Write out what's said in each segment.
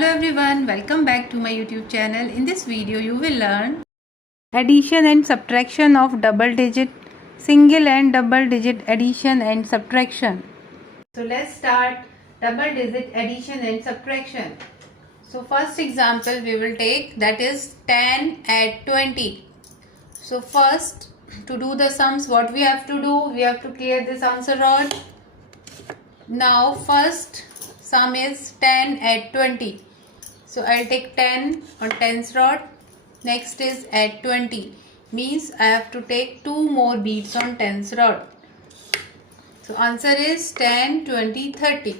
Hello everyone, welcome back to my YouTube channel. In this video you will learn addition and subtraction of double digit, single and double digit addition and subtraction. So let's start double digit addition and subtraction. So first example we will take, that is 10 add 20. So first, to do the sums, what we have to do, we have to clear this answer rod. Now first sum is 10 add 20. So I'll take 10 on tens rod. Next is add 20. Means I have to take 2 more beads on tens rod. So answer is 10, 20, 30.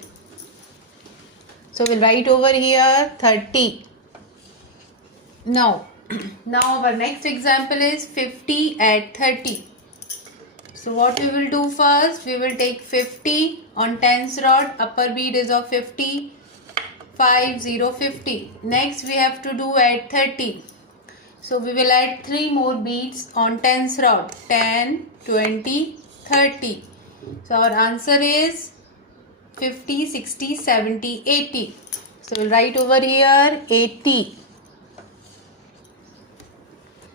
So we'll write over here 30. Now our next example is 50 add 30. So what we will do first, we will take 50 on tens rod, upper bead is of 50, 5, 0, 50. Next we have to do add 30. So we will add 3 more beads on tens rod, 10, 20, 30. So our answer is 50, 60, 70, 80. So we'll write over here 80.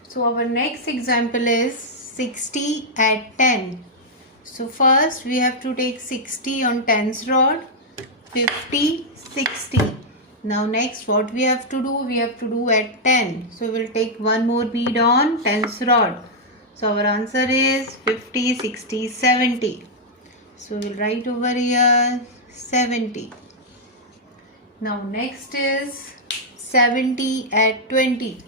So our next example is 60 add 10. So first we have to take 60 on tens rod, 50, 60. Now next what we have to do, we have to do add 10. So we will take 1 more bead on tens rod. So our answer is 50, 60, 70. So we will write over here 70. Now next is 70 add 20.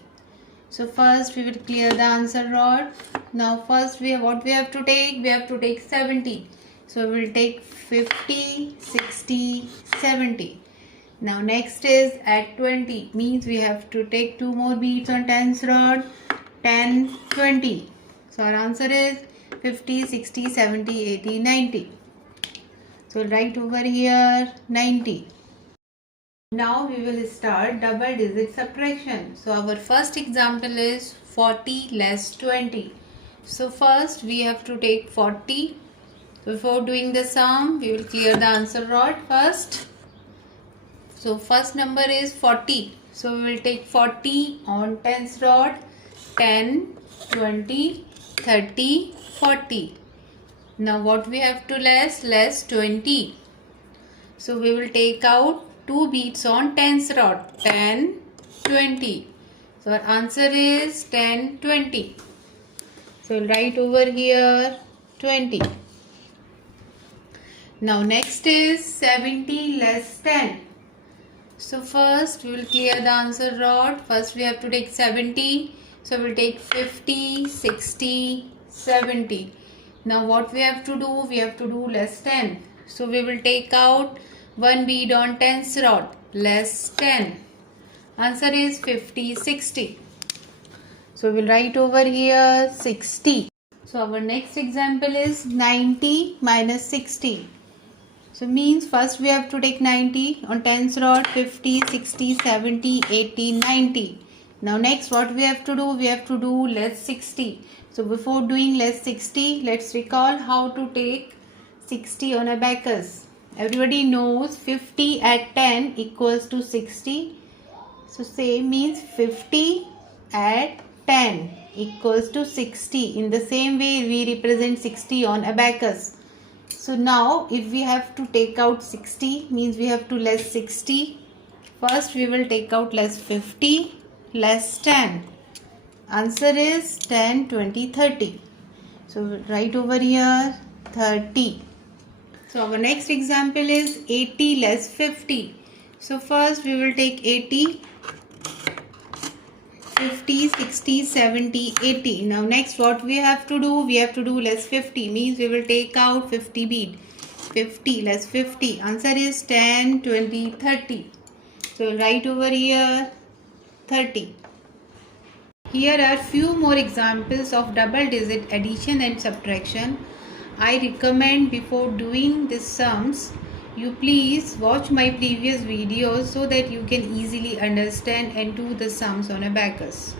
So first we will clear the answer rod. Now first what we have to take? We have to take 70. So we will take 50, 60, 70. Now next is add 20. Means we have to take 2 more beads on tens rod. 10, 20. So our answer is 50, 60, 70, 80, 90. So we'll write over here 90. Now we will start double digit subtraction. So our first example is 40 less 20. So first we have to take 40. Before doing the sum, we will clear the answer rod first. So first number is 40. So we will take 40 on tens rod, 10, 20, 30, 40. Now what we have to less 20. So we will take out 2 beads on tens rod, 10, 20. So our answer is 10, 20. So we'll write over here 20. Now next is 70 less 10. So first we will clear the answer rod. First we have to take 70. So we'll take 50, 60, 70. Now what we have to do? We have to do less 10. So we will take out 1 bead on tens rod, less 10. Answer is 50, 60. So we'll write over here 60. So our next example is 90 minus 60. So means first we have to take 90 on tens rod, 50, 60, 70, 80, 90. Now next what we have to do? We have to do less 60. So before doing less 60, let's recall how to take 60 on abacus. Everybody knows 50 add 10 equals to 60. So same means 50 add 10 equals to 60. In the same way we represent 60 on abacus. So now if we have to take out 60, means we have to less 60. First we will take out less 50, less 10. Answer is 10, 20, 30. So we'll write over here 30. So our next example is 80 less 50. So first we will take 80, 50, 60, 70, 80. Now next what we have to do? We have to do less 50. Means we will take out 50 bead. 50 less 50. Answer is 10, 20, 30. So we'll write over here 30. Here are few more examples of double digit addition and subtraction. I recommend before doing these sums, you please watch my previous videos so that you can easily understand and do the sums on abacus.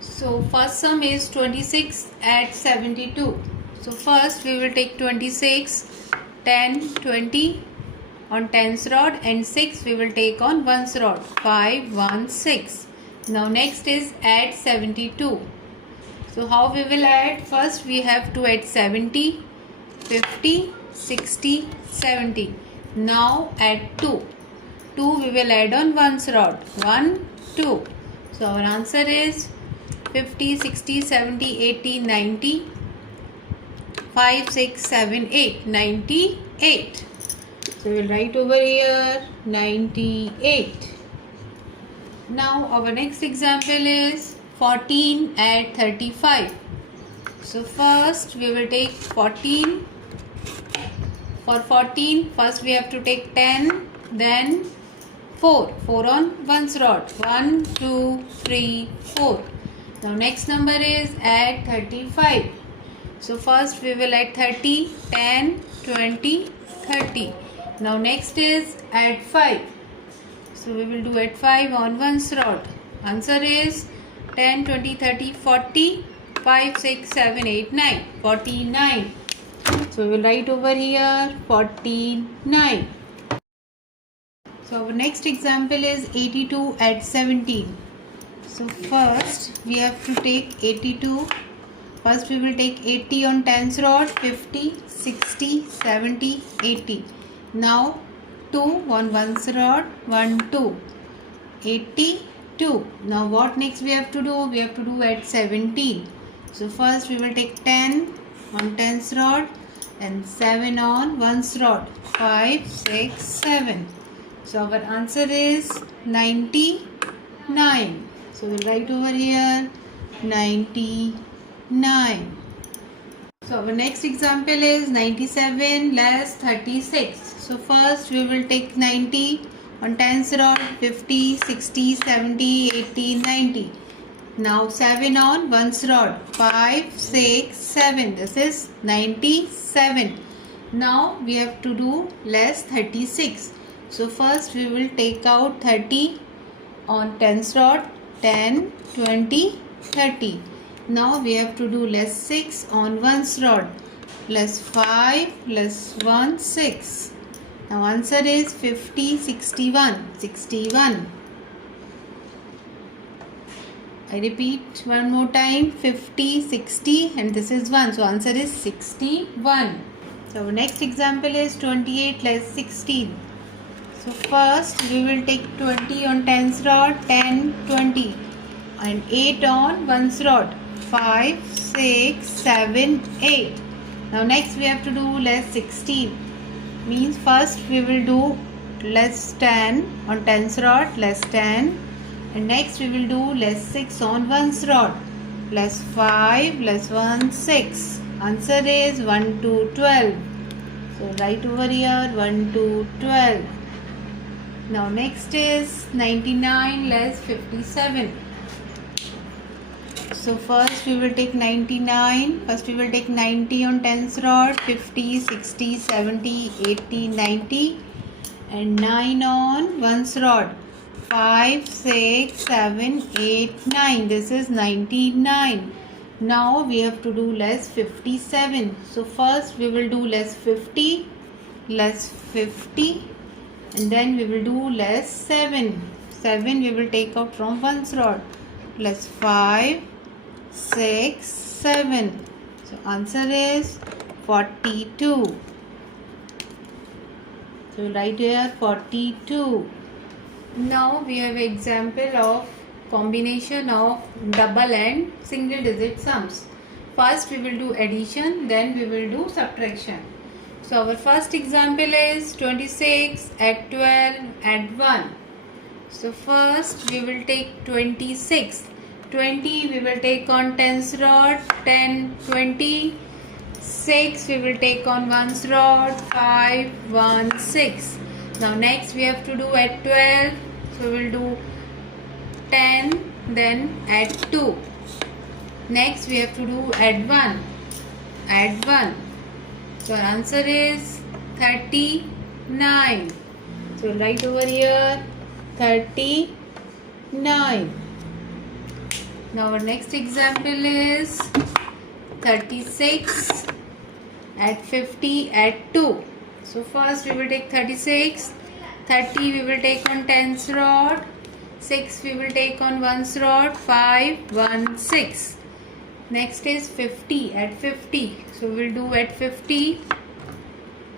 So first sum is 26 add 72. So first we will take 26, 10, 20 on tens rod and 6 we will take on ones rod. 5, 1, 6. Now next is add 72. So how we will add? First we have to add 70, 50, 60, 70. Now add 2. 2 we will add on ones rod. 1, 2. So our answer is 50, 60, 70, 80, 90. 5, 6, 7, 8. 98. So we will write over here 98. Now our next example is 14 add 35. So first we will take 14. For 14 first we have to take 10, then 4. 4 on ones rod. 1, 2, 3, 4. Now next number is add 35. So first we will add 30, 10, 20, 30. Now next is add 5. So we will do add 5 on ones rod. Answer is 10, 20, 30, 40. 5, 6, 7, 8, 9. 49. So we will write over here 49. So our next example is 82 add 17. So first we have to take 82. First we will take 80 on tens rod. 50, 60, 70, 80. Now 2 on ones rod. 1, 2. 82. Now what next we have to do? We have to do add 17. So first we will take 10 on tens rod and 7 on ones rod. 5, 6, 7. So our answer is 99. So we'll write over here 99. So our next example is 97 less 36. So first we will take 90 on tens rod. 50, 60, 70, 80, 90. Now 7 on ones rod. 5, 6, 7. This is 97. Now we have to do less 36. So first we will take out 30 on tens rod. 10, 20, 30. Now we have to do less 6 on ones rod. Less 5, less 1, 6. Now answer is 50, 61. 61. I repeat one more time. 50, 60 and this is 1. So answer is 61. So our next example is 28 less 16. So first we will take 20 on tens rod. 10, 20 and 8 on ones rod. 5, 6, 7, 8. Now next we have to do less 16. Means first we will do less 10 on tens rod. Less 10. And next we will do less 6 on ones rod. Less 5, less 1, 6. Answer is 1 to 12. So write over here 1 to 12. Now next is 99 less 57. So first we will take 99. First we will take 90 on tens rod. 50, 60, 70, 80, 90. And 9 on ones rod. 5, 6, 7, 8, 9. This is 99. Now we have to do less 57. So first we will do less 50, less 50. And then we will do less 7. 7 we will take out from ones rod. Less 5, 6, 7. So answer is 42. So write here 42. Now we have example of combination of double and single digit sums. First we will do addition, then we will do subtraction. So our first example is 26 add 12 add 1. So first we will take 26. 20 we will take on tens rod. 10, 20. 6 we will take on ones rod. 5, 1, 6. Now next we have to do add 12. So we will do 10 then add 2. Next we have to do add 1. Add 1. So answer is 39. So write over here 39. Now our next example is 36 add 50 add 2. So first we will take 36. 30 we will take on tens rod. 6 we will take on ones rod. 5, 1, 6. Next is 50 at 50. So we will do at 50.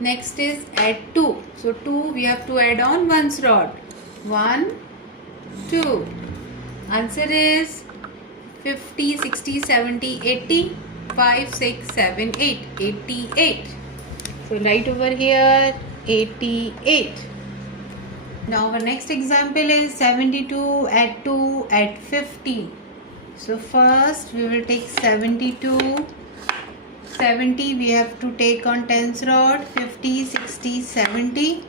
Next is add 2. So 2 we have to add on ones rod. 1, 2. Answer is 50, 60, 70, 80. 5, 6, 7, 8. 88. So write over here 88. Now our next example is 72 add 2 at 50. So first we will take 72. 70 we have to take on tens rod. 50, 60, 70.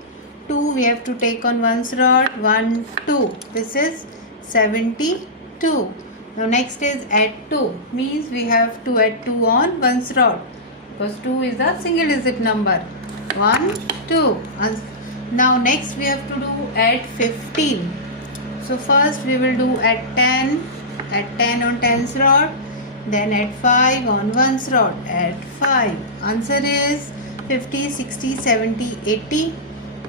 2 we have to take on ones rod. 1, 2. This is 72. Now next is add 2. Means we have to add 2 on ones rod. Because 2 is a single digit number. 1, 2. Now next we have to do add 15. So first we will do add 10. Add 10 on tens rod. Then add 5 on ones rod. Add 5. Answer is 50, 60, 70, 80.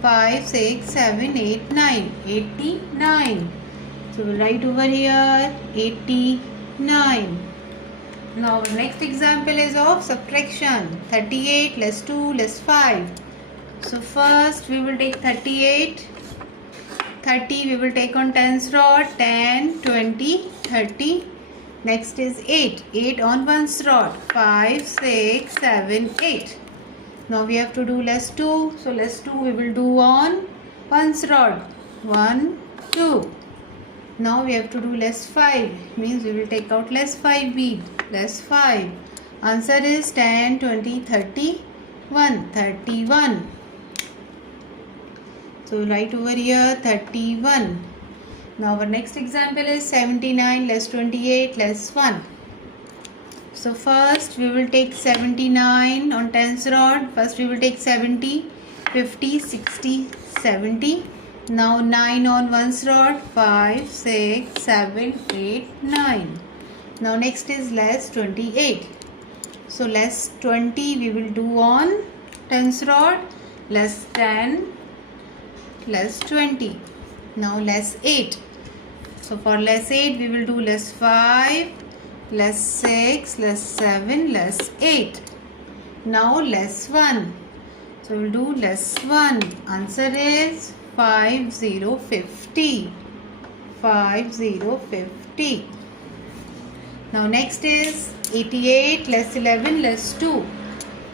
5, 6, 7, 8, 9. 89. So we'll write over here 89. Now our next example is of subtraction. 38 less 2 less 5. So first we will take 38. 30 we will take on tens rod. 10, 20, 30. Next is 8. 8 on ones rod. 5, 6, 7, 8. Now we have to do less 2. So less 2 we will do on ones rod. 1, 2. Now we have to do less 5. Means we will take out less 5 bead. Less 5. Answer is 10, 20, 30, 1. 31. So write over here 31. Now our next example is 79 less 28 less 1. So first we will take 79 on tens rod. First we will take 70, 50, 60, 70. Now 9 on ones rod. 5, 6, 7, 8, 9. Now next is less 28. So less 20 we will do on tens rod. Less 10, less 20. Now less 8. So for less 8 we will do less 5, less 6, less 7, less 8. Now less 1. So we will do less 1. Answer is 5050. 5050. Now next is 88 less 11 less 2.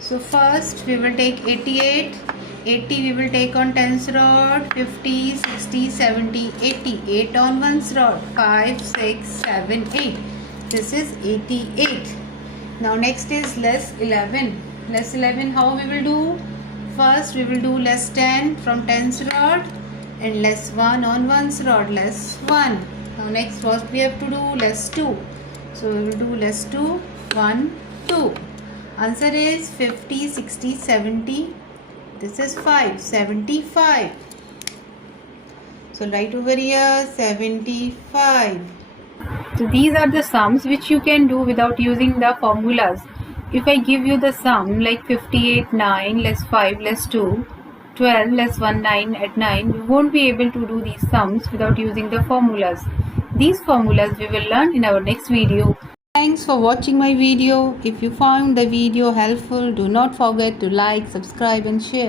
So first we will take 88. 80 we will take on tens rod. 50, 60, 70, 80. 8 on ones rod. 5, 6, 7, 8. This is 88. Now next is less 11. Less 11 how we will do? First we will do less 10 from tens rod and less 1 on ones rod. Less 1. Now next what we have to do? Less 2. So we will do less 2. 1, 2. Answer is 50, 60, 70. This is 5. 75. So write over here 75. So these are the sums which you can do without using the formulas. If I give you the sum like 58, 9 less 5 less 2, 12 less 1, 9 at 9, you won't be able to do these sums without using the formulas. These formulas we will learn in our next video. Thanks for watching my video. If you found the video helpful, do not forget to like, subscribe and share.